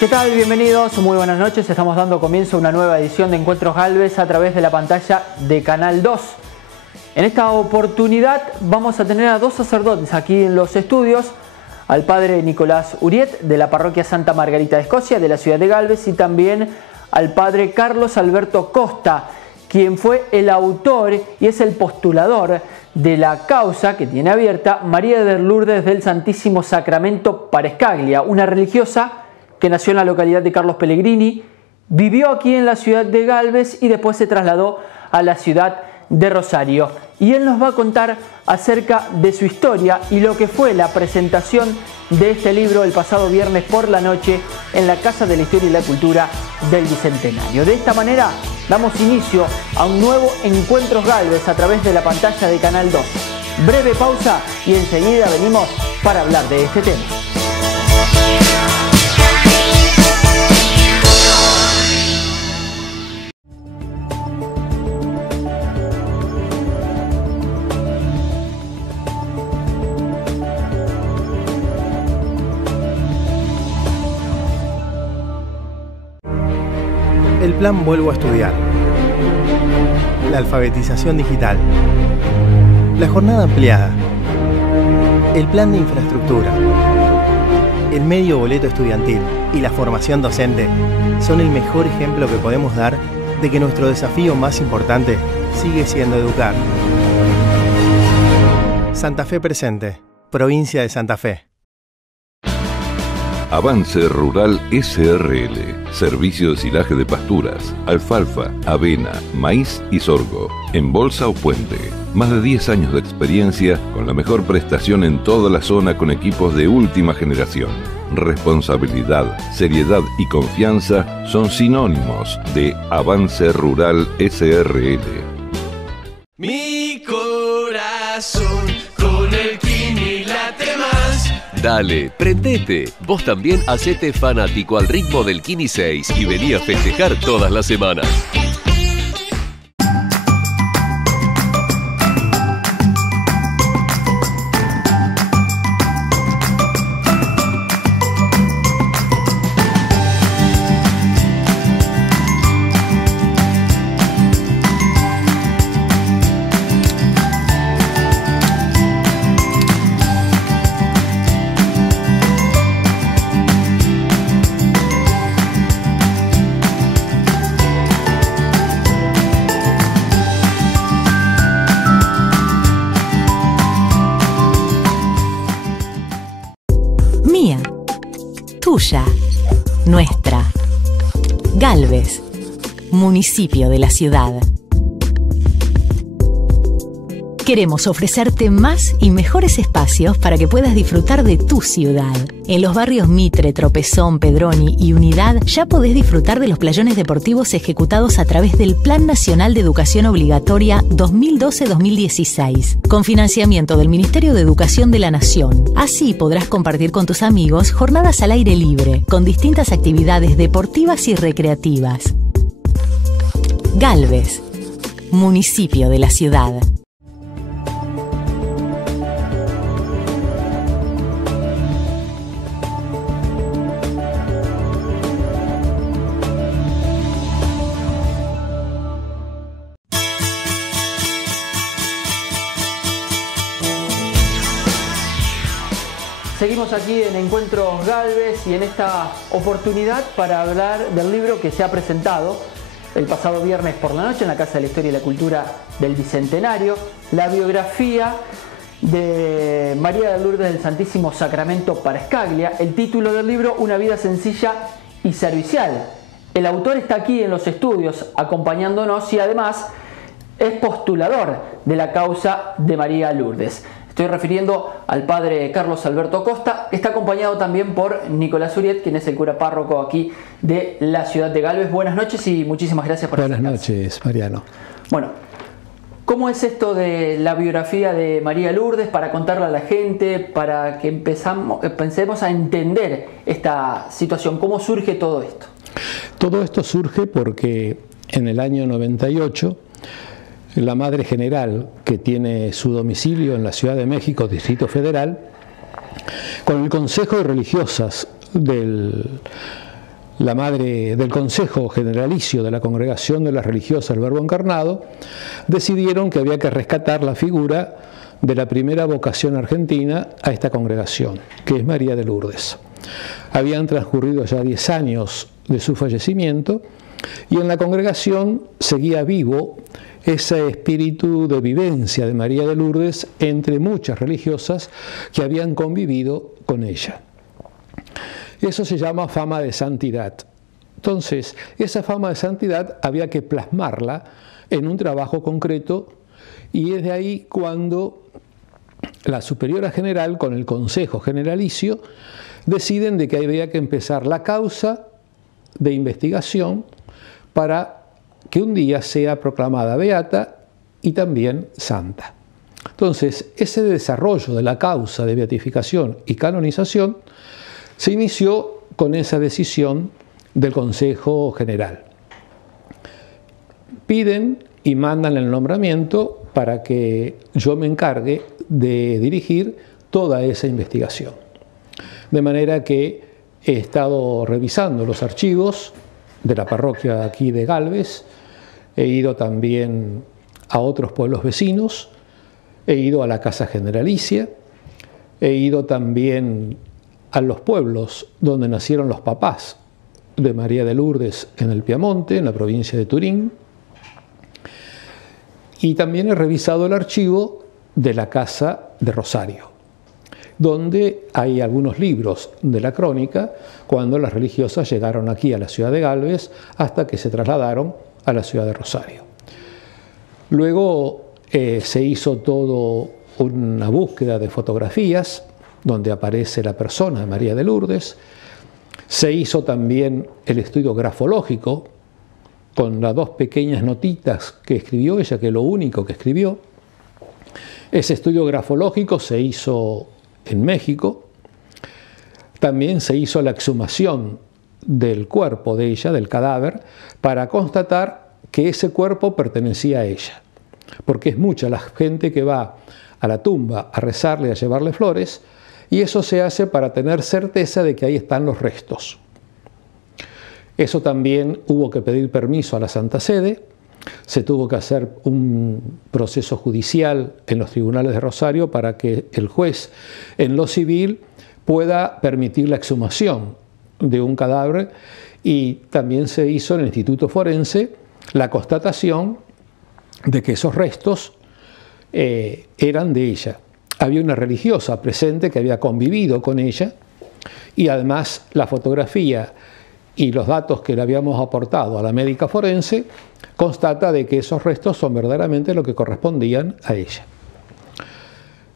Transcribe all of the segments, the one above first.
¿Qué tal? Bienvenidos, muy buenas noches. Estamos dando comienzo a una nueva edición de Encuentros Gálvez a través de la pantalla de Canal 2. En esta oportunidad vamos a tener a dos sacerdotes aquí en los estudios, al padre Nicolás Uriet de la parroquia Santa Margarita de Escocia de la ciudad de Gálvez y también al padre Carlos Alberto Costa, quien fue el autor y es el postulador de la causa que tiene abierta María de Lourdes del Santísimo Sacramento Parescaglia, una religiosa que nació en la localidad de Carlos Pellegrini, vivió aquí en la ciudad de Gálvez y después se trasladó a la ciudad de Rosario. Y él nos va a contar acerca de su historia y lo que fue la presentación de este libro el pasado viernes por la noche en la Casa de la Historia y la Cultura del Bicentenario. De esta manera damos inicio a un nuevo Encuentros Gálvez a través de la pantalla de Canal 2. Breve pausa y enseguida venimos para hablar de este tema. El plan Vuelvo a Estudiar, la alfabetización digital, la jornada ampliada, el plan de infraestructura, el medio boleto estudiantil y la formación docente son el mejor ejemplo que podemos dar de que nuestro desafío más importante sigue siendo educar. Santa Fe Presente, provincia de Santa Fe. Avance Rural SRL, servicio de silaje de pasturas, alfalfa, avena, maíz y sorgo, en bolsa o puente. Más de 10 años de experiencia con la mejor prestación en toda la zona con equipos de última generación. Responsabilidad, seriedad y confianza son sinónimos de Avance Rural SRL. Mi corazón con el Kini late más. Dale, prendete. Vos también hacete fanático al ritmo del Kini 6 y vení a festejar todas las semanas. Tuya, nuestra. Gálvez, municipio de la ciudad. Queremos ofrecerte más y mejores espacios para que puedas disfrutar de tu ciudad. En los barrios Mitre, Tropezón, Pedroni y Unidad ya podés disfrutar de los playones deportivos ejecutados a través del Plan Nacional de Educación Obligatoria 2012-2016, con financiamiento del Ministerio de Educación de la Nación. Así podrás compartir con tus amigos jornadas al aire libre, con distintas actividades deportivas y recreativas. Gálvez, municipio de la ciudad. Seguimos aquí en Encuentros Gálvez y en esta oportunidad para hablar del libro que se ha presentado el pasado viernes por la noche en la Casa de la Historia y la Cultura del Bicentenario, la biografía de María de Lourdes del Santísimo Sacramento Parescaglia, el título del libro Una vida sencilla y servicial. El autor está aquí en los estudios acompañándonos y además es postulador de la causa de María Lourdes. Estoy refiriendo al padre Carlos Alberto Costa, que está acompañado también por Nicolás Uriet, quien es el cura párroco aquí de la ciudad de Gálvez. Buenas noches y muchísimas gracias por Buenas noches, Mariano. Bueno, ¿cómo es esto de la biografía de María Lourdes para contarle a la gente, para que pensemos a entender esta situación? ¿Cómo surge todo esto? Todo esto surge porque en el año 98 la Madre General, que tiene su domicilio en la Ciudad de México, Distrito Federal, con el Consejo de Religiosas del la madre del Consejo Generalicio de la Congregación de las Religiosas del Verbo Encarnado, decidieron que había que rescatar la figura de la primera vocación argentina a esta congregación, que es María de Lourdes. Habían transcurrido ya 10 años de su fallecimiento y en la congregación seguía vivo ese espíritu de vivencia de María de Lourdes entre muchas religiosas que habían convivido con ella. Eso se llama fama de santidad. Entonces, esa fama de santidad había que plasmarla en un trabajo concreto y es de ahí cuando la superiora general con el Consejo Generalicio deciden de que había que empezar la causa de investigación para que un día sea proclamada beata y también santa. Entonces, ese desarrollo de la causa de beatificación y canonización se inició con esa decisión del Consejo General. Piden y mandan el nombramiento para que yo me encargue de dirigir toda esa investigación. De manera que he estado revisando los archivos de la parroquia aquí de Galvez, he ido también a otros pueblos vecinos, he ido a la Casa Generalicia, he ido también a los pueblos donde nacieron los papás de María de Lourdes en el Piamonte, en la provincia de Turín, y también he revisado el archivo de la Casa de Rosario, donde hay algunos libros de la crónica cuando las religiosas llegaron aquí a la ciudad de Galvez hasta que se trasladaron a la ciudad de Rosario. Luego se hizo todo una búsqueda de fotografías donde aparece la persona de María de Lourdes. Se hizo también el estudio grafológico con las 2 pequeñas notitas que escribió ella, que es lo único que escribió. Ese estudio grafológico se hizo en México. También se hizo la exhumación del cuerpo de ella, del cadáver, para constatar que ese cuerpo pertenecía a ella. Porque es mucha la gente que va a la tumba a rezarle, a llevarle flores, y eso se hace para tener certeza de que ahí están los restos. Eso también hubo que pedir permiso a la Santa Sede, se tuvo que hacer un proceso judicial en los tribunales de Rosario para que el juez en lo civil pueda permitir la exhumación de un cadáver, y también se hizo en el Instituto Forense la constatación de que esos restos eran de ella. Había una religiosa presente que había convivido con ella y además la fotografía y los datos que le habíamos aportado a la médica forense constata de que esos restos son verdaderamente lo que correspondían a ella.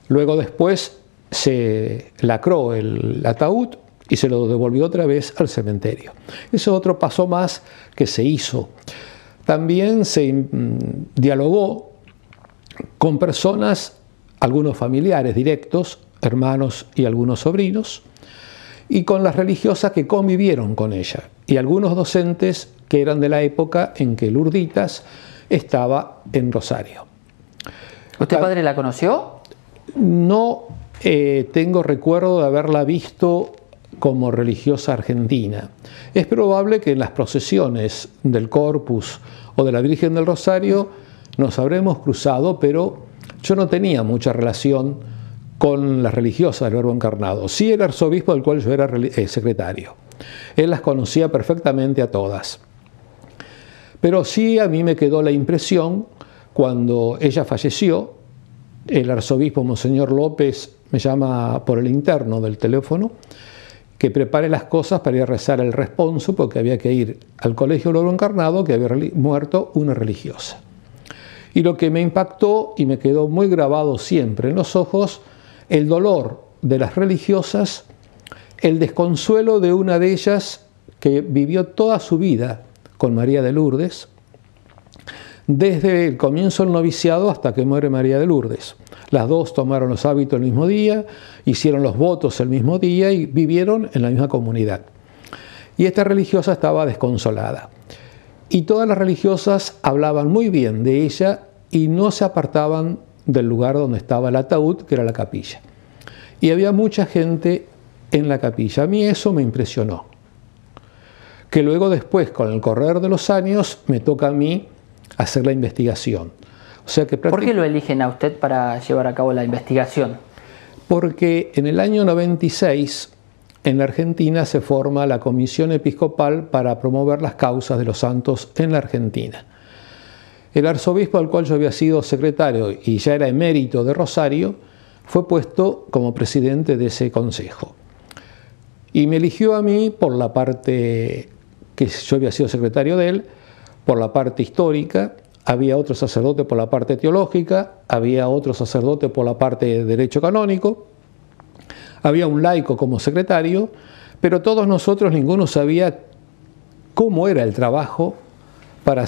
Luego después se lacró el ataúd y se lo devolvió otra vez al cementerio. Ese es otro paso más que se hizo. También se dialogó con personas, algunos familiares directos, hermanos y algunos sobrinos, y con las religiosas que convivieron con ella, y algunos docentes que eran de la época en que Lourditas estaba en Rosario. ¿Usted, padre, la conoció? No tengo recuerdo de haberla visto como religiosa argentina. Es probable que en las procesiones del Corpus o de la Virgen del Rosario nos habremos cruzado, pero yo no tenía mucha relación con las religiosas del Verbo Encarnado. Sí, el arzobispo del cual yo era secretario. Él las conocía perfectamente a todas. Pero sí a mí me quedó la impresión, cuando ella falleció, el arzobispo Monseñor López me llama por el interno del teléfono, que prepare las cosas para ir a rezar el responso, porque había que ir al colegio del Verbo Encarnado, que había muerto una religiosa. Y lo que me impactó y me quedó muy grabado siempre en los ojos, el dolor de las religiosas, el desconsuelo de una de ellas que vivió toda su vida con María de Lourdes, desde el comienzo del noviciado hasta que muere María de Lourdes. Las dos tomaron los hábitos el mismo día, hicieron los votos el mismo día y vivieron en la misma comunidad. Y esta religiosa estaba desconsolada. Y todas las religiosas hablaban muy bien de ella y no se apartaban del lugar donde estaba el ataúd, que era la capilla. Y había mucha gente en la capilla. A mí eso me impresionó. que luego después, con el correr de los años, me toca a mí hacer la investigación. O sea que ¿Por qué lo eligen a usted para llevar a cabo la investigación? Porque en el año 96 en la Argentina se forma la Comisión Episcopal para promover las causas de los santos en la Argentina. El arzobispo al cual yo había sido secretario y ya era emérito de Rosario, fue puesto como presidente de ese consejo. Y me eligió a mí por la parte que yo había sido secretario de él, por la parte histórica. Había otro sacerdote por la parte teológica, había otro sacerdote por la parte de derecho canónico, había un laico como secretario, pero todos nosotros, ninguno sabía cómo era el trabajo para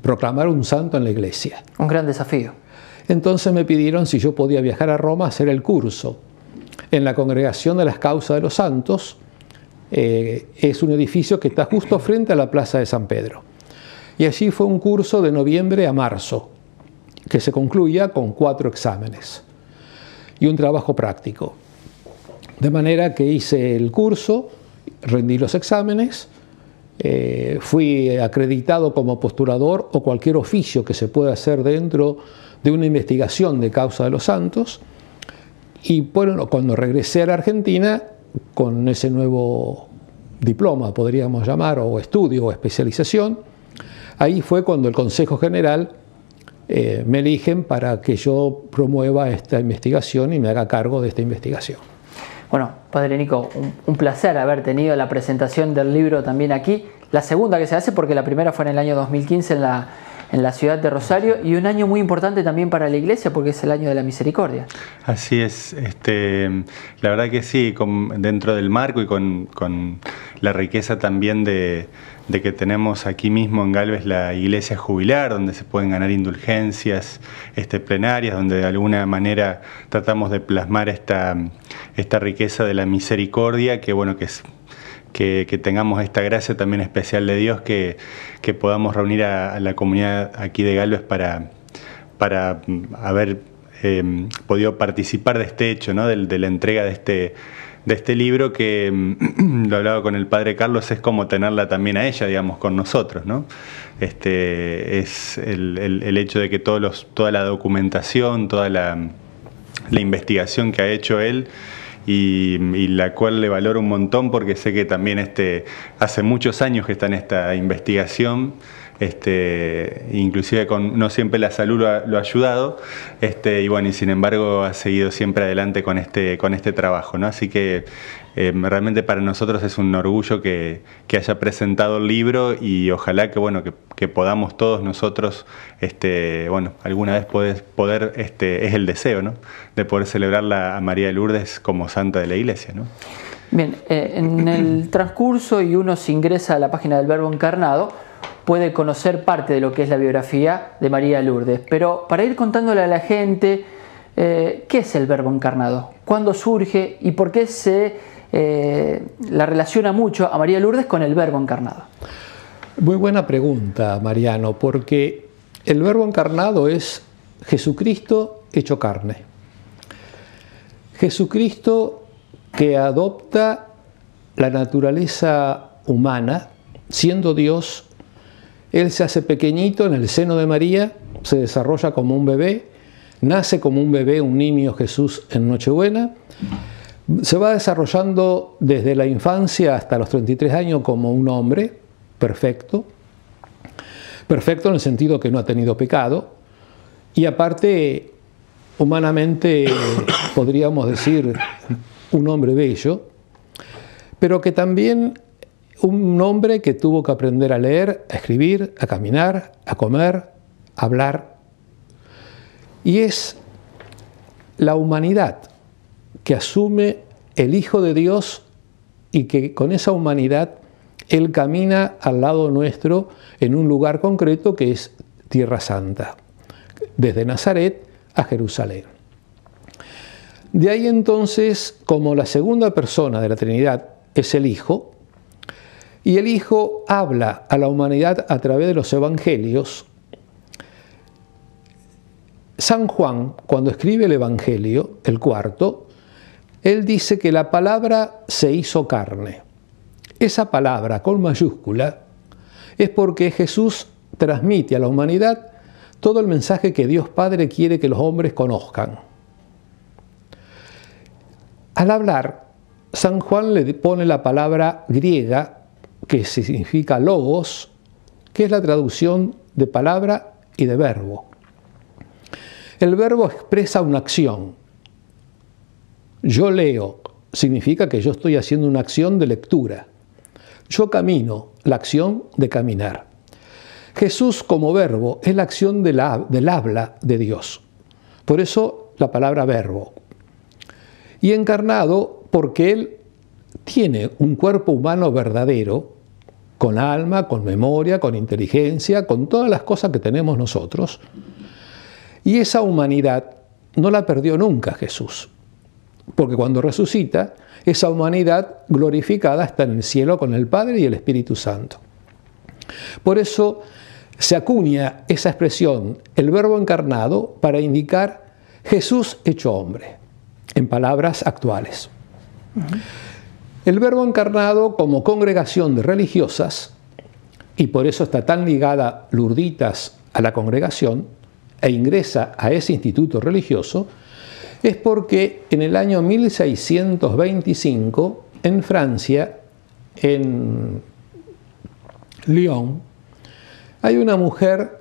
proclamar un santo en la iglesia. Un gran desafío. Entonces me pidieron si yo podía viajar a Roma a hacer el curso en la Congregación de las Causas de los Santos. Es un edificio que está justo frente a la Plaza de San Pedro. Y allí fue un curso de noviembre a marzo, que se concluía con 4 exámenes y un trabajo práctico. De manera que hice el curso, rendí los exámenes, fui acreditado como postulador o cualquier oficio que se pueda hacer dentro de una investigación de causa de los santos. Y bueno, cuando regresé a la Argentina, con ese nuevo diploma, podríamos llamar, o estudio o especialización, ahí fue cuando el Consejo General me eligen para que yo promueva esta investigación y me haga cargo de esta investigación. Bueno, Padre Nico, un placer haber tenido la presentación del libro también aquí. La segunda que se hace, porque la primera fue en el año 2015 en la ciudad de Rosario, y un año muy importante también para la Iglesia porque es el año de la misericordia. Así es, la verdad que sí, dentro del marco y con la riqueza también de que tenemos aquí mismo en Galvez la iglesia jubilar, donde se pueden ganar indulgencias plenarias, donde de alguna manera tratamos de plasmar esta riqueza de la misericordia, que bueno, que tengamos esta gracia también especial de Dios, que podamos reunir a la comunidad aquí de Galvez para haber podido participar de este hecho, ¿no? de la entrega de este libro, que lo hablaba con el Padre Carlos, es como tenerla también a ella, digamos, con nosotros, ¿no? Es el hecho de que toda la documentación, toda la investigación que ha hecho él, y la cual le valoro un montón, porque sé que también hace muchos años que está en esta investigación, inclusive no siempre la salud lo ha ayudado, y bueno, y sin embargo ha seguido siempre adelante con este trabajo, ¿no? Así que realmente para nosotros es un orgullo que haya presentado el libro, y ojalá que bueno, que podamos todos nosotros, bueno, alguna vez poder es el deseo, ¿no? De poder celebrarla a María de Lourdes como santa de la Iglesia, ¿no? Bien, en el transcurso, y uno se ingresa a la página del Verbo Encarnado, puede conocer parte de lo que es la biografía de María de Lourdes. Pero para ir contándole a la gente, ¿qué es el Verbo Encarnado? ¿Cuándo surge? ¿Y por qué la relaciona mucho a María de Lourdes con el Verbo Encarnado? Muy buena pregunta, Mariano, porque el Verbo Encarnado es Jesucristo hecho carne. Jesucristo que adopta la naturaleza humana, siendo Dios. Él se hace pequeñito en el seno de María, se desarrolla como un bebé, nace como un bebé, un niño Jesús en Nochebuena, se va desarrollando desde la infancia hasta los 33 años como un hombre perfecto, perfecto en el sentido que no ha tenido pecado, y aparte, humanamente, podríamos decir, un hombre bello, pero que también un hombre que tuvo que aprender a leer, a escribir, a caminar, a comer, a hablar. Y es la humanidad que asume el Hijo de Dios, y que con esa humanidad Él camina al lado nuestro en un lugar concreto que es Tierra Santa, desde Nazaret a Jerusalén. De ahí entonces, como la segunda persona de la Trinidad es el Hijo, y el Hijo habla a la humanidad a través de los evangelios. San Juan, cuando escribe el Evangelio, el cuarto, él dice que la palabra se hizo carne. esa palabra con mayúscula es porque Jesús transmite a la humanidad todo el mensaje que Dios Padre quiere que los hombres conozcan. Al hablar, San Juan le pone la palabra griega que significa logos, que es la traducción de palabra y de verbo. El verbo expresa una acción. Yo leo, significa que yo estoy haciendo una acción de lectura. Yo camino, la acción de caminar. Jesús como verbo es la acción del habla de Dios. Por eso la palabra verbo. Y encarnado porque Él tiene un cuerpo humano verdadero, con alma, con memoria, con inteligencia, con todas las cosas que tenemos nosotros. Y esa humanidad no la perdió nunca Jesús. Porque cuando resucita, esa humanidad glorificada está en el cielo con el Padre y el Espíritu Santo. Por eso se acuña esa expresión, el verbo encarnado, para indicar Jesús hecho hombre, en palabras actuales. El verbo encarnado como congregación de religiosas, y por eso está tan ligada Lurditas a la congregación, e ingresa a ese instituto religioso, es porque en el año 1625, en Francia, en Lyon, hay una mujer,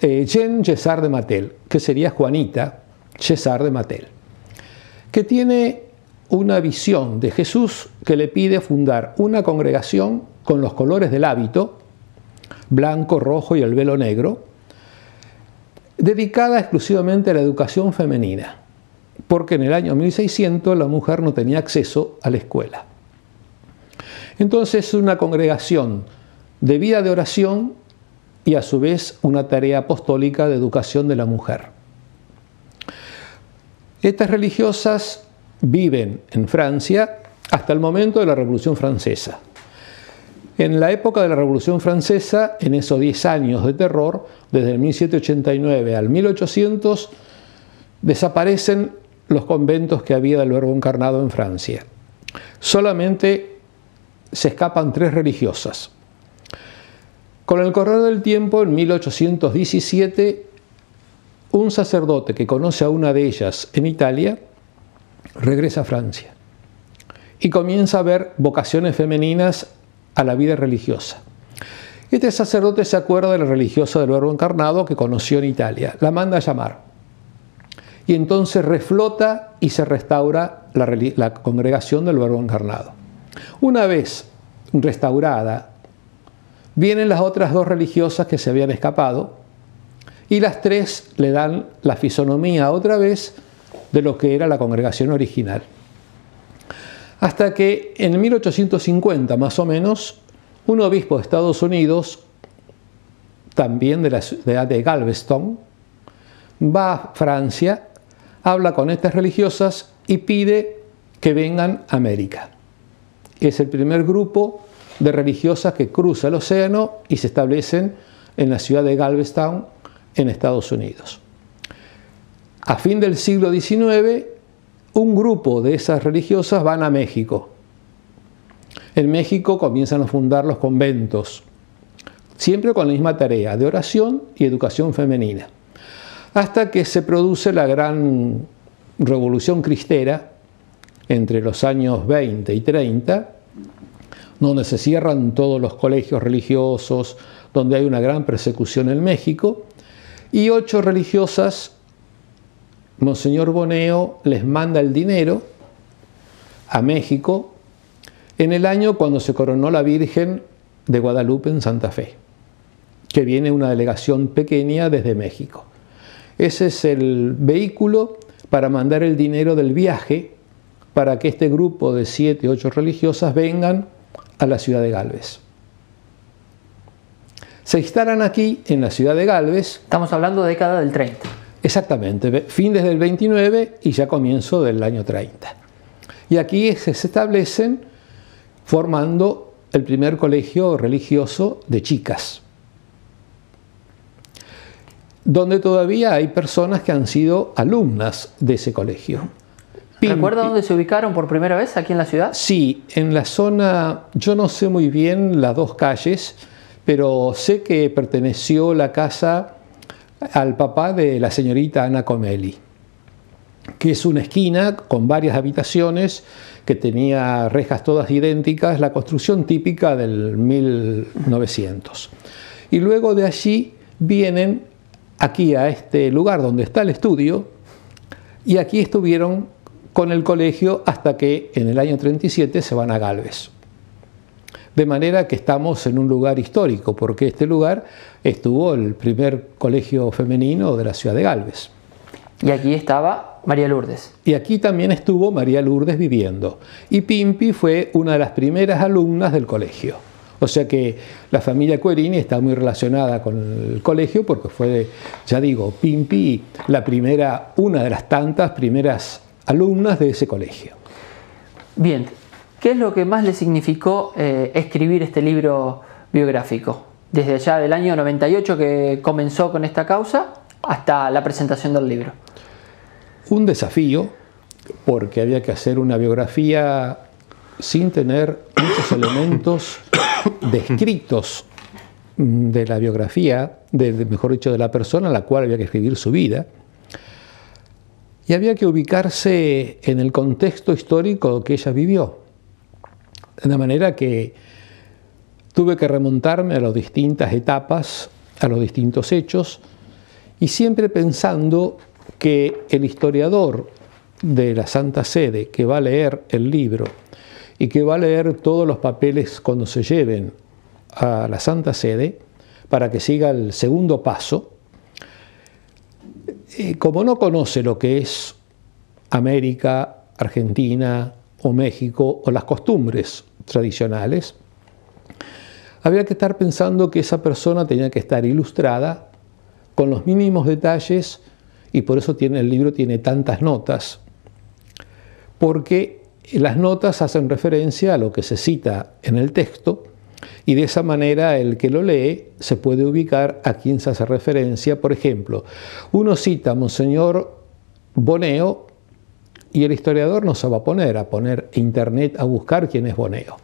Jeanne Gessard de Mattel, que sería Juanita Gessard de Mattel, que tiene una visión de Jesús que le pide fundar una congregación con los colores del hábito, blanco, rojo y el velo negro, dedicada exclusivamente a la educación femenina, porque en el año 1600 la mujer no tenía acceso a la escuela. Entonces es una congregación de vida de oración y a su vez una tarea apostólica de educación de la mujer. Estas religiosas viven en Francia hasta el momento de la Revolución Francesa. En la época de la Revolución Francesa, en esos 10 años de terror, desde el 1789 al 1800, desaparecen los conventos que había del Verbo encarnado en Francia. Solamente se escapan 3 religiosas. Con el correr del tiempo, en 1817, un sacerdote que conoce a una de ellas en Italia, regresa a Francia y comienza a ver vocaciones femeninas a la vida religiosa. Este sacerdote se acuerda de la religiosa del Verbo encarnado que conoció en Italia, la manda a llamar y entonces reflota y se restaura la congregación del Verbo encarnado. Una vez restaurada, vienen las otras 2 religiosas que se habían escapado y las 3 le dan la fisonomía otra vez de lo que era la congregación original. Hasta que en 1850 más o menos, un obispo de Estados Unidos, también de la ciudad de Galveston, va a Francia, habla con estas religiosas y pide que vengan a América. Es el primer grupo de religiosas que cruza el océano y se establecen en la ciudad de Galveston, en Estados Unidos. A fin del siglo XIX, un grupo de esas religiosas van a México. En México comienzan a fundar los conventos, siempre con la misma tarea de oración y educación femenina, hasta que se produce la gran revolución cristera entre los años 20 y 30, donde se cierran todos los colegios religiosos, donde hay una gran persecución en México, y 8 religiosas, Monseñor Boneo les manda el dinero a México en el año cuando se coronó la Virgen de Guadalupe en Santa Fe, que viene una delegación pequeña desde México. Ese es el vehículo para mandar el dinero del viaje para que este grupo de 7 u 8 religiosas vengan a la ciudad de Galvez. Se instalan aquí, en la ciudad de Galvez. Estamos hablando de década del 30. Exactamente, fin desde el 29 y ya comienzo del año 30. Y aquí se establecen formando el primer colegio religioso de chicas, donde todavía hay personas que han sido alumnas de ese colegio. ¿Recuerda dónde se ubicaron por primera vez aquí en la ciudad? Sí, en la zona, yo no sé muy bien las dos calles, pero sé que perteneció la casa al papá de la señorita Ana Comelli, que es una esquina con varias habitaciones que tenía rejas todas idénticas, la construcción típica del 1900. Y luego de allí vienen aquí a este lugar donde está el estudio, y aquí estuvieron con el colegio hasta que en el año 37 se van a Galvez. De manera que estamos en un lugar histórico, porque este lugar estuvo el primer colegio femenino de la ciudad de Galvez. Y aquí estaba María Lourdes. Y aquí también estuvo María Lourdes viviendo. Y Pimpi fue una de las primeras alumnas del colegio. O sea que la familia Querini está muy relacionada con el colegio porque fue, ya digo, Pimpi la primera, una de las tantas primeras alumnas de ese colegio. Bien, ¿qué es lo que más le significó escribir este libro biográfico? Desde allá del año 98 que comenzó con esta causa hasta la presentación del libro. Un desafío, porque había que hacer una biografía sin tener muchos elementos descritos de la biografía, mejor dicho, de la persona a la cual había que escribir su vida. Y había que ubicarse en el contexto histórico que ella vivió. De manera que tuve que remontarme a las distintas etapas, a los distintos hechos, y siempre pensando que el historiador de la Santa Sede, que va a leer el libro y que va a leer todos los papeles cuando se lleven a la Santa Sede, para que siga el segundo paso, como no conoce lo que es América, Argentina o México o las costumbres tradicionales, había que estar pensando que esa persona tenía que estar ilustrada con los mínimos detalles, y por eso el libro tiene tantas notas, porque las notas hacen referencia a lo que se cita en el texto, y de esa manera el que lo lee se puede ubicar a quién se hace referencia. Por ejemplo, uno cita a Monseñor Boneo y el historiador no se va a poner internet a buscar quién es Boneo.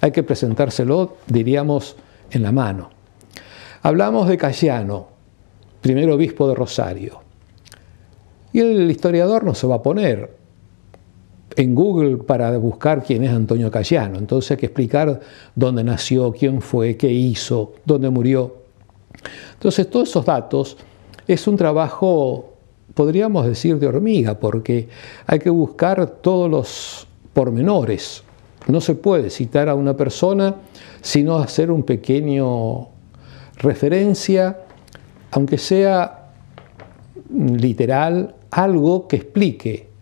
Hay que presentárselo, diríamos, en la mano. Hablamos de Cayano, primer obispo de Rosario. Y el historiador no se va a poner en Google para buscar quién es Antonio Cayano. Entonces hay que explicar dónde nació, quién fue, qué hizo, dónde murió. Entonces todos esos datos es un trabajo, podríamos decir, de hormiga, porque hay que buscar todos los pormenores. No se puede citar a una persona sino hacer un pequeño referencia, aunque sea literal, algo que explique.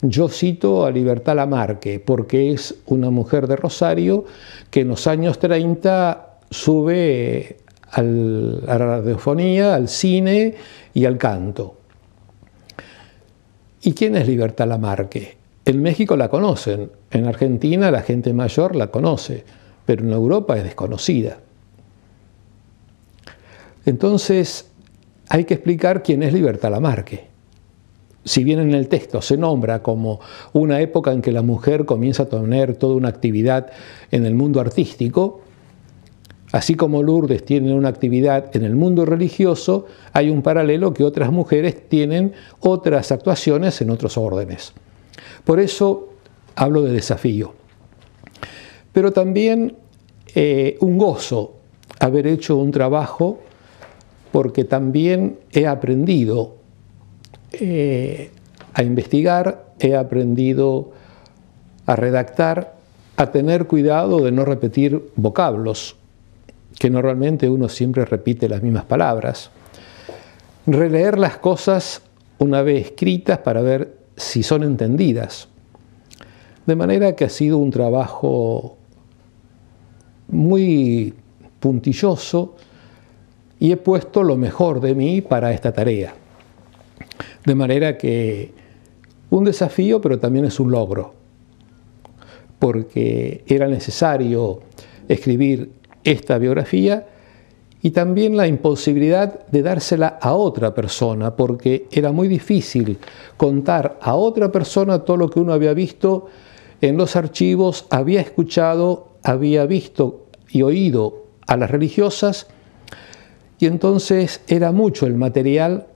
Yo cito a Libertad Lamarque porque es una mujer de Rosario que en los años 30 sube a la radiofonía, al cine y al canto. ¿Y quién es Libertad Lamarque? En México la conocen, en Argentina la gente mayor la conoce, pero en Europa es desconocida. Entonces hay que explicar quién es Libertad Lamarque. Si bien en el texto se nombra como una época en que la mujer comienza a tener toda una actividad en el mundo artístico, así como Lourdes tiene una actividad en el mundo religioso, hay un paralelo que otras mujeres tienen otras actuaciones en otros órdenes. Por eso hablo de desafío. Pero también un gozo haber hecho un trabajo, porque también he aprendido a investigar, he aprendido a redactar, a tener cuidado de no repetir vocablos, que normalmente uno siempre repite las mismas palabras, releer las cosas una vez escritas para ver si son entendidas. De manera que ha sido un trabajo muy puntilloso y he puesto lo mejor de mí para esta tarea. De manera que un desafío, pero también es un logro, porque era necesario escribir esta biografía y también la imposibilidad de dársela a otra persona, porque era muy difícil contar a otra persona todo lo que uno había visto en los archivos, había escuchado, había visto y oído a las religiosas, y entonces era mucho el material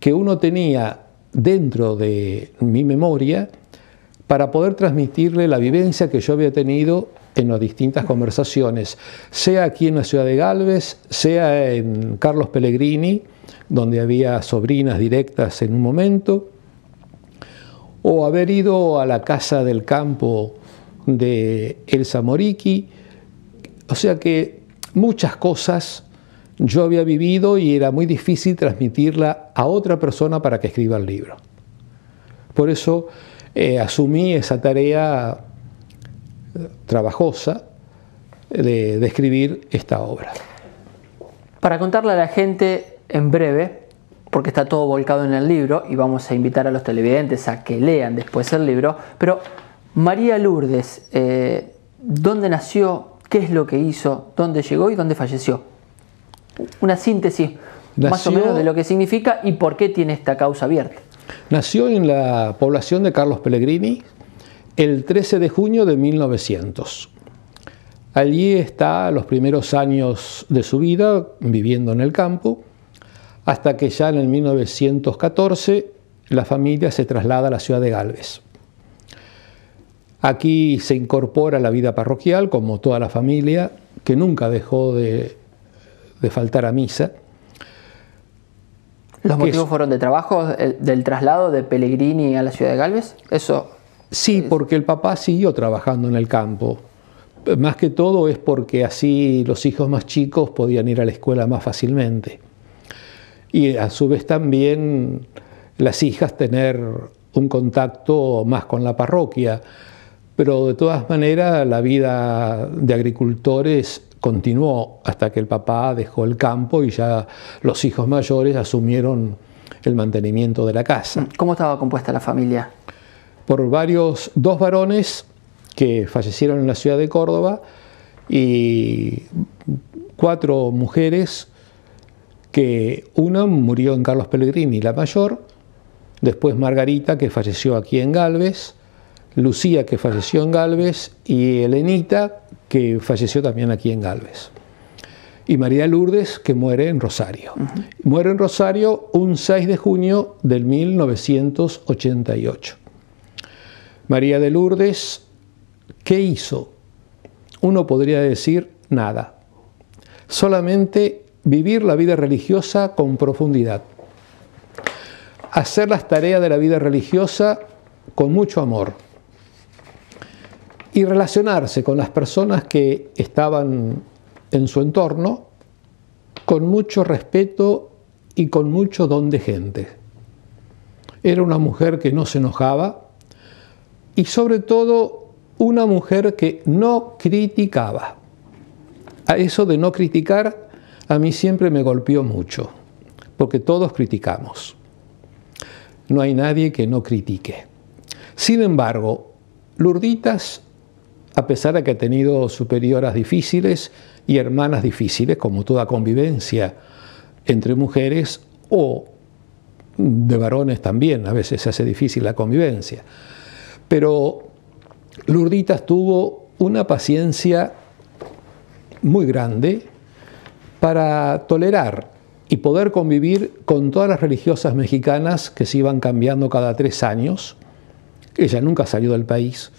que uno tenía dentro de mi memoria para poder transmitirle la vivencia que yo había tenido en las distintas conversaciones, sea aquí en la ciudad de Gálvez, sea en Carlos Pellegrini, donde había sobrinas directas en un momento, o haber ido a la casa del campo de Elsa Moriqui. O sea que muchas cosas yo había vivido y era muy difícil transmitirla a otra persona para que escriba el libro. Por eso asumí esa tarea trabajosa de escribir esta obra. Para contarle a la gente en breve, porque está todo volcado en el libro y vamos a invitar a los televidentes a que lean después el libro, pero María Lourdes, ¿dónde nació? ¿Qué es lo que hizo? ¿Dónde llegó y dónde falleció? Una síntesis más o menos de lo que significa y por qué tiene esta causa abierta. Nació en la población de Carlos Pellegrini el 13 de junio de 1900. Allí está los primeros años de su vida viviendo en el campo, hasta que ya en el 1914 la familia se traslada a la ciudad de Gálvez. Aquí se incorpora a la vida parroquial, como toda la familia, que nunca dejó de faltar a misa. ¿Los motivos fueron de trabajo, del traslado de Pellegrini a la ciudad de Gálvez? Eso. Sí, porque el papá siguió trabajando en el campo. Más que todo es porque así los hijos más chicos podían ir a la escuela más fácilmente. Y a su vez también las hijas tener un contacto más con la parroquia. Pero de todas maneras la vida de agricultores continuó hasta que el papá dejó el campo y ya los hijos mayores asumieron el mantenimiento de la casa. ¿Cómo estaba compuesta la familia? Por dos varones que fallecieron en la ciudad de Córdoba y 4 mujeres, que una murió en Carlos Pellegrini, la mayor, después Margarita, que falleció aquí en Gálvez, Lucía, que falleció en Gálvez, y Elenita, que falleció también aquí en Gálvez. Y María Lourdes, que muere en Rosario. Muere en Rosario un 6 de junio del 1988. María de Lourdes, ¿qué hizo? Uno podría decir nada. Solamente vivir la vida religiosa con profundidad. Hacer las tareas de la vida religiosa con mucho amor. Y relacionarse con las personas que estaban en su entorno con mucho respeto y con mucho don de gente. Era una mujer que no se enojaba y sobre todo una mujer que no criticaba. A eso de no criticar a mí siempre me golpeó mucho, porque todos criticamos. No hay nadie que no critique. Sin embargo, Lourditas, a pesar de que ha tenido superioras difíciles y hermanas difíciles, como toda convivencia entre mujeres o de varones también, a veces se hace difícil la convivencia, pero Lourditas tuvo una paciencia muy grande para tolerar y poder convivir con todas las religiosas mexicanas que se iban cambiando cada 3 años. Ella nunca salió del país,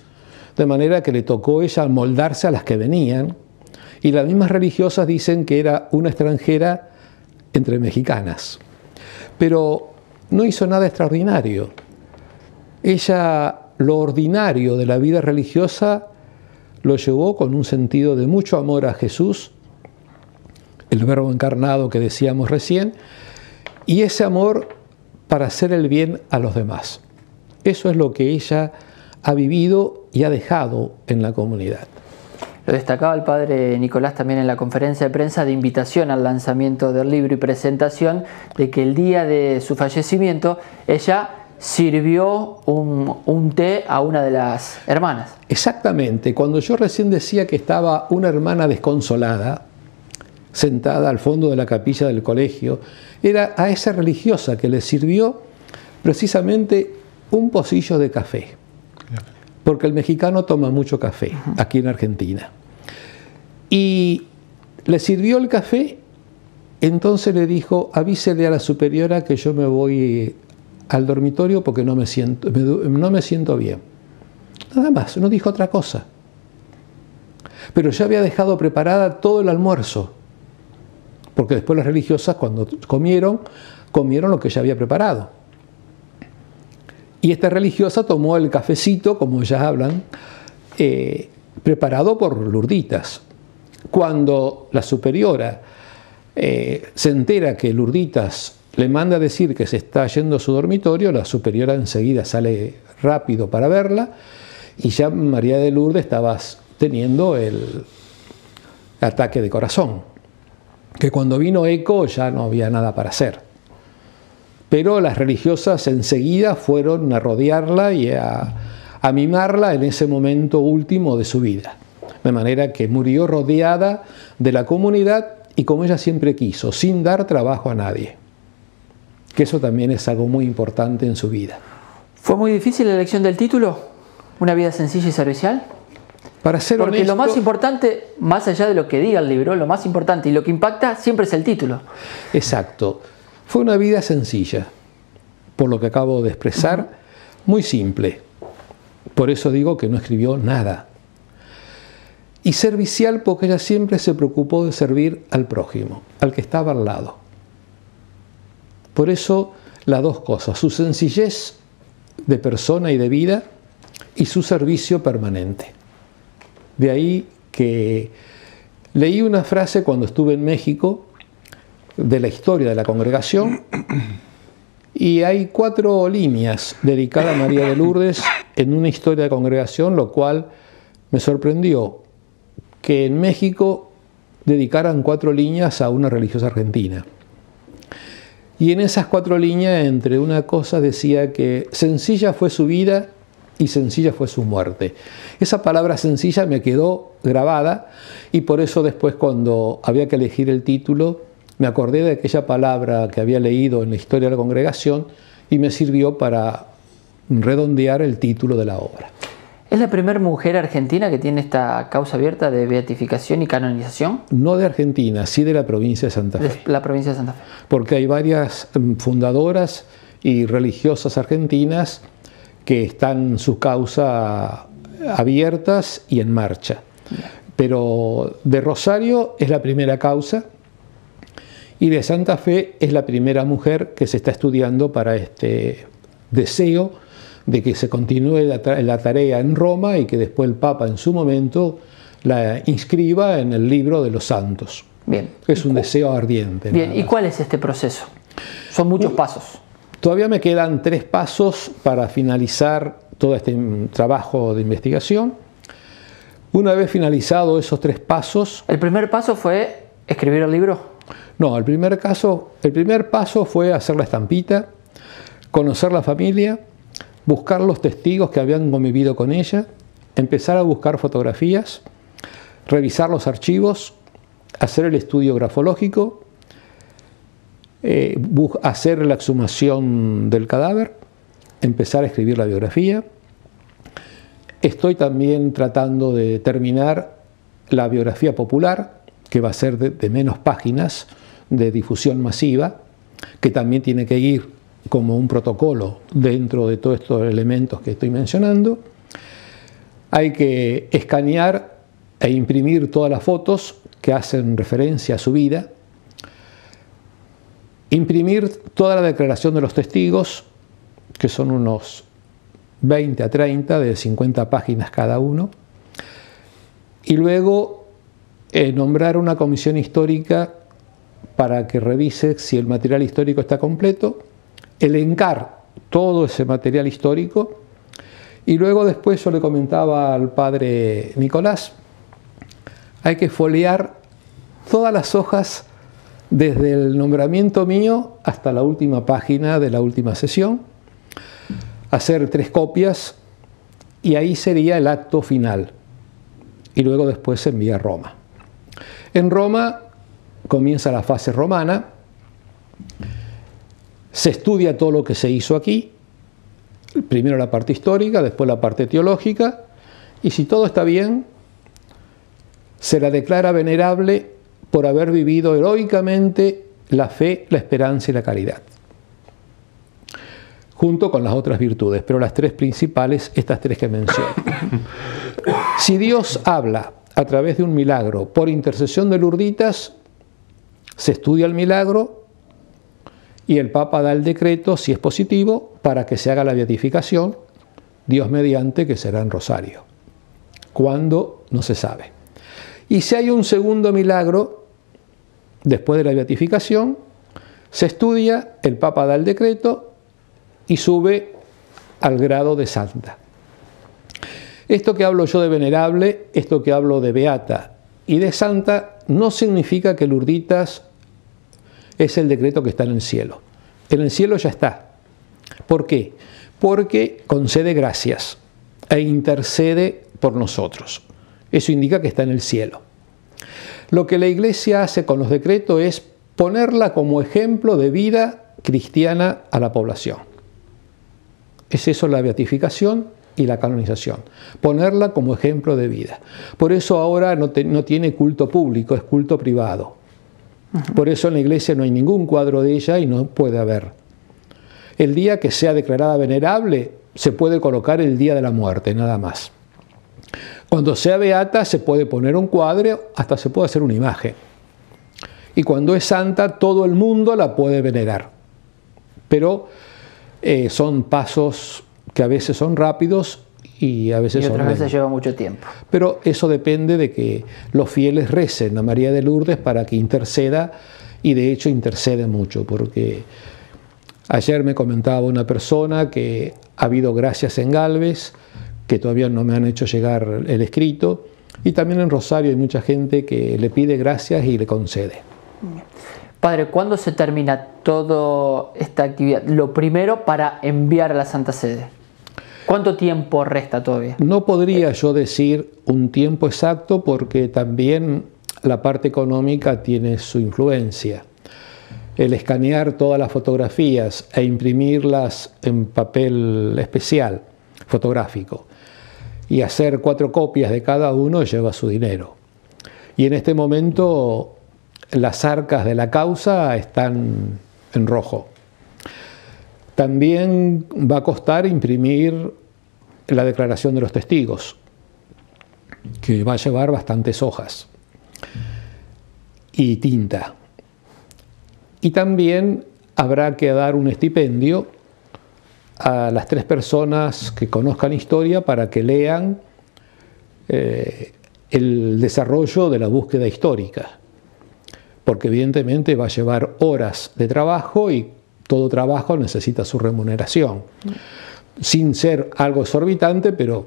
de manera que le tocó ella moldarse a las que venían, y las mismas religiosas dicen que era una extranjera entre mexicanas. Pero no hizo nada extraordinario. Ella, lo ordinario de la vida religiosa, lo llevó con un sentido de mucho amor a Jesús, el Verbo encarnado que decíamos recién, y ese amor para hacer el bien a los demás. Eso es lo que ella ha vivido y ha dejado en la comunidad. Lo destacaba el padre Nicolás también en la conferencia de prensa de invitación al lanzamiento del libro y presentación, de que el día de su fallecimiento ella sirvió un té a una de las hermanas. Exactamente. Cuando yo recién decía que estaba una hermana desconsolada, sentada al fondo de la capilla del colegio, era a esa religiosa que le sirvió precisamente un pocillo de café, porque el mexicano toma mucho café aquí en Argentina. Y le sirvió el café, entonces le dijo: avísele a la superiora que yo me voy al dormitorio porque no me siento bien. Nada más, no dijo otra cosa. Pero ya había dejado preparada todo el almuerzo, porque después las religiosas, cuando comieron lo que ella había preparado. Y esta religiosa tomó el cafecito, como ya hablan, preparado por Lurditas. Cuando la superiora se entera que Lurditas le manda a decir que se está yendo a su dormitorio, la superiora enseguida sale rápido para verla, y ya María de Lourdes estaba teniendo el ataque de corazón, que cuando vino eco ya no había nada para hacer. Pero las religiosas enseguida fueron a rodearla y a mimarla en ese momento último de su vida. De manera que murió rodeada de la comunidad y como ella siempre quiso, sin dar trabajo a nadie. Que eso también es algo muy importante en su vida. ¿Fue muy difícil la elección del título? ¿Una vida sencilla y servicial? Para ser Porque honesto, lo más importante, más allá de lo que diga el libro, lo más importante y lo que impacta siempre es el título. Exacto. Fue una vida sencilla, por lo que acabo de expresar, muy simple. Por eso digo que no escribió nada. Y servicial porque ella siempre se preocupó de servir al prójimo, al que estaba al lado. Por eso las dos cosas, su sencillez de persona y de vida y su servicio permanente. De ahí que leí una frase cuando estuve en México de la historia de la congregación y hay 4 líneas dedicadas a María de Lourdes en una historia de congregación, lo cual me sorprendió que en México dedicaran 4 líneas a una religiosa argentina. Y en esas 4 líneas, entre una cosa, decía que sencilla fue su vida y sencilla fue su muerte. Esa palabra sencilla me quedó grabada y por eso después, cuando había que elegir el título, me acordé de aquella palabra que había leído en la historia de la congregación y me sirvió para redondear el título de la obra. ¿Es la primera mujer argentina que tiene esta causa abierta de beatificación y canonización? No de Argentina, sí de la provincia de Santa Fe. De la provincia de Santa Fe. Porque hay varias fundadoras y religiosas argentinas que están sus causas abiertas y en marcha. Pero de Rosario es la primera causa y de Santa Fe es la primera mujer que se está estudiando para este deseo de que se continúe la tarea en Roma y que después el Papa en su momento la inscriba en el libro de los santos. Bien. Es un deseo ardiente. Bien, ¿y cuál es este proceso? Son muchos pasos. Todavía me quedan 3 pasos para finalizar todo este trabajo de investigación. Una vez finalizado esos 3 pasos... ¿El primer paso fue escribir el libro? No, el primer paso fue hacer la estampita, conocer la familia, buscar los testigos que habían convivido con ella, empezar a buscar fotografías, revisar los archivos, hacer el estudio grafológico, hacer la exhumación del cadáver, empezar a escribir la biografía. Estoy también tratando de terminar la biografía popular, que va a ser de menos páginas, de difusión masiva, que también tiene que ir como un protocolo dentro de todos estos elementos que estoy mencionando. Hay que escanear e imprimir todas las fotos que hacen referencia a su vida, imprimir toda la declaración de los testigos, que son unos 20 a 30 de 50 páginas cada uno, y luego nombrar una comisión histórica para que revise si el material histórico está completo, elencar todo ese material histórico y luego después, yo le comentaba al padre Nicolás, hay que foliar todas las hojas desde el nombramiento mío hasta la última página de la última sesión, hacer 3 copias y ahí sería el acto final y luego después se envía a Roma. En Roma comienza la fase romana, se estudia todo lo que se hizo aquí, primero la parte histórica, después la parte teológica, y si todo está bien, se la declara venerable por haber vivido heroicamente la fe, la esperanza y la caridad, junto con las otras virtudes, pero las tres principales, estas tres que menciono. Si Dios habla a través de un milagro por intercesión de Lurditas, se estudia el milagro y el Papa da el decreto, si es positivo, para que se haga la beatificación, Dios mediante, que será en Rosario. ¿Cuándo? No se sabe. Y si hay un segundo milagro, después de la beatificación, se estudia, el Papa da el decreto y sube al grado de santa. Esto que hablo yo de venerable, esto que hablo de beata y de santa, no significa que Lurditas es el decreto que está en el cielo. En el cielo ya está. ¿Por qué? Porque concede gracias e intercede por nosotros. Eso indica que está en el cielo. Lo que la Iglesia hace con los decretos es ponerla como ejemplo de vida cristiana a la población. Es eso la beatificación y la canonización. Ponerla como ejemplo de vida. Por eso ahora no tiene culto público, es culto privado. Por eso en la Iglesia no hay ningún cuadro de ella y no puede haber. El día que sea declarada venerable, se puede colocar el día de la muerte, nada más. Cuando sea beata se puede poner un cuadro, hasta se puede hacer una imagen. Y cuando es santa, todo el mundo la puede venerar. Pero son pasos que a veces son rápidos y a veces y otras son veces lleva mucho tiempo. Pero eso depende de que los fieles recen a María de Lourdes para que interceda, y de hecho intercede mucho, porque ayer me comentaba una persona que ha habido gracias en Galvez, que todavía no me han hecho llegar el escrito, y también en Rosario hay mucha gente que le pide gracias y le concede. Padre, ¿cuándo se termina toda esta actividad? Lo primero para enviar a la Santa Sede. ¿Cuánto tiempo resta todavía? No podría yo decir un tiempo exacto, porque también la parte económica tiene su influencia. El escanear todas las fotografías e imprimirlas en papel especial, fotográfico, y hacer 4 copias de cada uno lleva su dinero. Y en este momento las arcas de la causa están en rojo. También va a costar imprimir la declaración de los testigos, que va a llevar bastantes hojas y tinta. Y también habrá que dar un estipendio a las 3 personas que conozcan historia para que lean el desarrollo de la búsqueda histórica, porque evidentemente va a llevar horas de trabajo y todo trabajo necesita su remuneración, sin ser algo exorbitante, pero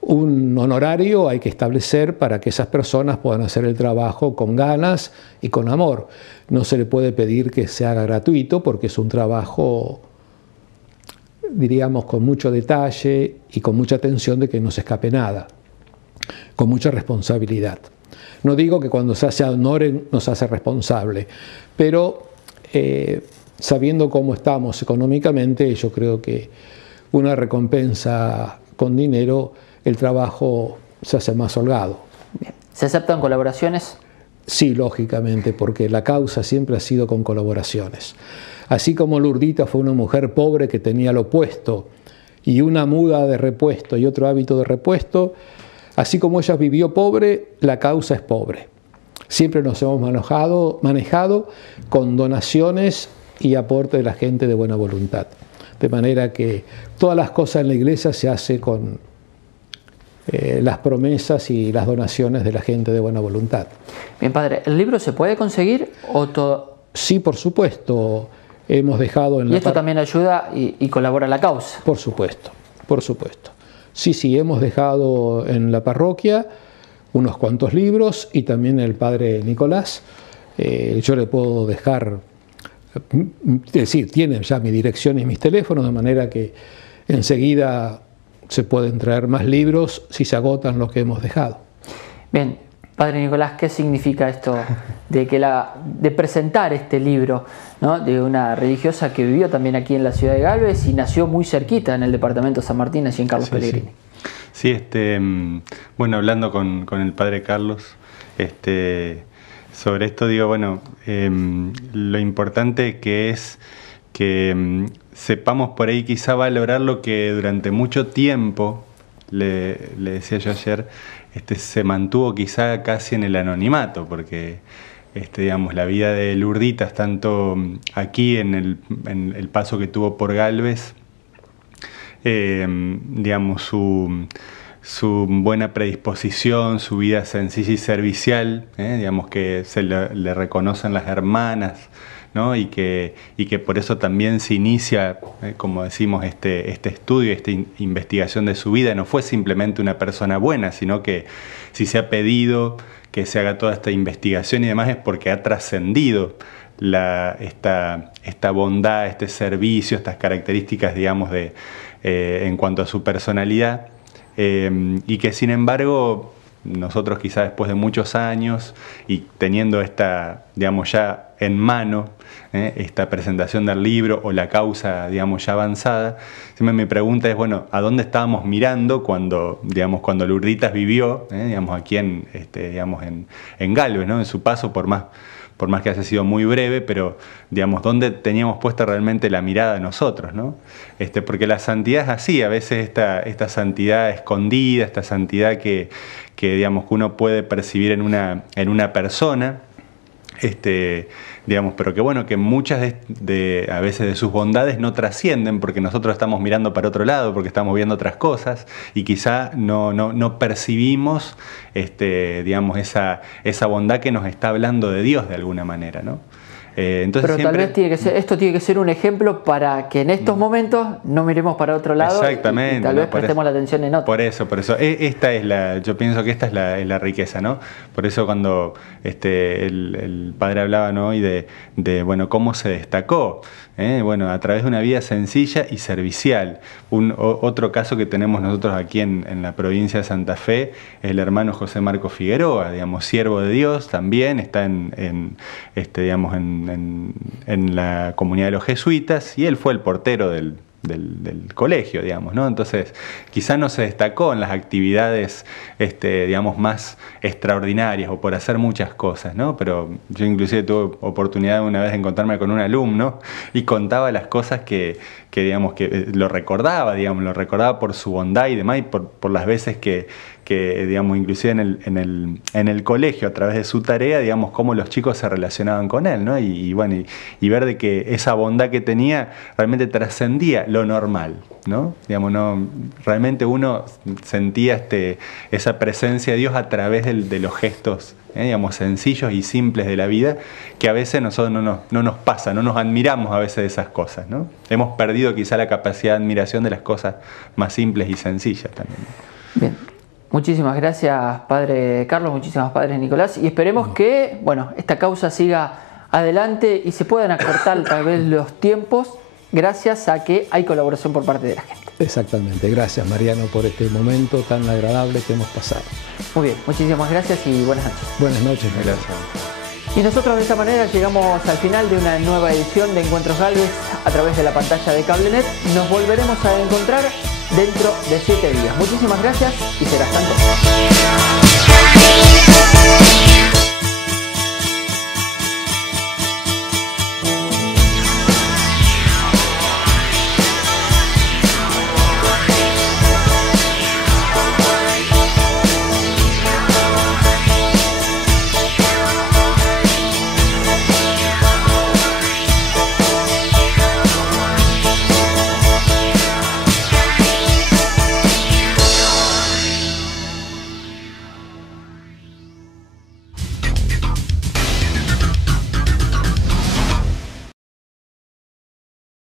un honorario hay que establecer para que esas personas puedan hacer el trabajo con ganas y con amor. No se le puede pedir que se haga gratuito, porque es un trabajo, diríamos, con mucho detalle y con mucha atención de que no se escape nada, con mucha responsabilidad. No digo que cuando se hace honor nos hace responsable, pero sabiendo cómo estamos económicamente, yo creo que una recompensa con dinero, el trabajo se hace más holgado. Bien. ¿Se aceptan colaboraciones? Sí, lógicamente, porque la causa siempre ha sido con colaboraciones. Así como Lurdita fue una mujer pobre que tenía lo opuesto, y una muda de repuesto y otro hábito de repuesto, así como ella vivió pobre, la causa es pobre. Siempre nos hemos manejado con donaciones y aporte de la gente de buena voluntad. De manera que todas las cosas en la iglesia se hace con las promesas y las donaciones de la gente de buena voluntad. Bien, padre, ¿el libro se puede conseguir o todo? Sí, por supuesto. Hemos dejado en ¿Y esto también ayuda y colabora a la causa? Por supuesto, por supuesto. Sí, hemos dejado en la parroquia unos cuantos libros, y también el padre Nicolás. Yo le puedo dejar, es decir, tiene ya mi dirección y mis teléfonos, de manera que enseguida se pueden traer más libros si se agotan los que hemos dejado. Bien, Padre Nicolás, ¿qué significa esto de presentar este libro, ¿no?, de una religiosa que vivió también aquí en la ciudad de Galvez y nació muy cerquita en el departamento de San Martín, allí en Carlos Pellegrini? Sí, bueno, hablando con el Padre Carlos, sobre esto digo, bueno, lo importante que es que sepamos por ahí quizá valorar lo que durante mucho tiempo, le decía yo ayer, se mantuvo quizá casi en el anonimato, porque digamos, la vida de Lurditas, tanto aquí en el paso que tuvo por Galvez, digamos, su buena predisposición, su vida sencilla y servicial, digamos que se le reconocen las hermanas, ¿no? y que por eso también se inicia, como decimos, este estudio, esta investigación de su vida. No fue simplemente una persona buena, sino que si se ha pedido que se haga toda esta investigación y demás es porque ha trascendido esta bondad, este servicio, estas características, digamos, en cuanto a su personalidad, y que sin embargo nosotros quizás después de muchos años y teniendo digamos, ya en mano esta presentación del libro o la causa, digamos, ya avanzada, siempre mi pregunta es, bueno, ¿a dónde estábamos mirando cuando Lurditas vivió, digamos, aquí digamos, en Galvez, ¿no?, en su paso, por más que haya sido muy breve, pero, digamos, ¿dónde teníamos puesta realmente la mirada nosotros, ¿no? Porque la santidad es así, a veces esta santidad escondida, esta santidad que digamos, que uno puede percibir en una persona, digamos, pero que bueno, que muchas a veces de sus bondades no trascienden porque nosotros estamos mirando para otro lado, porque estamos viendo otras cosas y quizá no percibimos, digamos, esa bondad que nos está hablando de Dios de alguna manera, ¿no? Entonces pero tal vez esto tiene que ser un ejemplo para que en estos momentos no miremos para otro lado. Exactamente, y tal vez prestemos la atención en otro. Por eso, yo pienso que esta es la riqueza, ¿no? Por eso cuando el padre hablaba, ¿no?, y de bueno, cómo se destacó, bueno, a través de una vida sencilla y servicial. Otro caso que tenemos nosotros aquí en la provincia de Santa Fe es el hermano José Marco Figueroa, digamos, siervo de Dios también, está digamos, en la comunidad de los jesuitas, y él fue el portero del colegio, digamos, ¿no? Entonces, quizá no se destacó en las actividades, digamos, más extraordinarias o por hacer muchas cosas, ¿no? Pero yo inclusive tuve oportunidad una vez de encontrarme con un alumno y contaba las cosas que digamos, que lo recordaba por su bondad y demás, y por las veces que digamos, inclusive en el colegio, a través de su tarea, digamos, cómo los chicos se relacionaban con él, ¿no? Y bueno, y ver de que esa bondad que tenía realmente trascendía lo normal, ¿no? Digamos, realmente uno sentía esa presencia de Dios a través de los gestos, digamos, sencillos y simples de la vida, que a veces nosotros no nos pasa, no nos admiramos a veces de esas cosas, ¿no? Hemos perdido quizá la capacidad de admiración de las cosas más simples y sencillas también. Bien. Muchísimas gracias, Padre Carlos, muchísimas, Padre Nicolás, y esperemos que, bueno, esta causa siga adelante y se puedan acortar tal vez los tiempos gracias a que hay colaboración por parte de la gente. Exactamente, gracias, Mariano, por este momento tan agradable que hemos pasado. Muy bien, muchísimas gracias y buenas noches. Buenas noches, Mariano. Y nosotros de esta manera llegamos al final de una nueva edición de Encuentros Galvez a través de la pantalla de Cablenet. Nos volveremos a encontrar dentro de 7 días. Muchísimas gracias y será hasta entonces.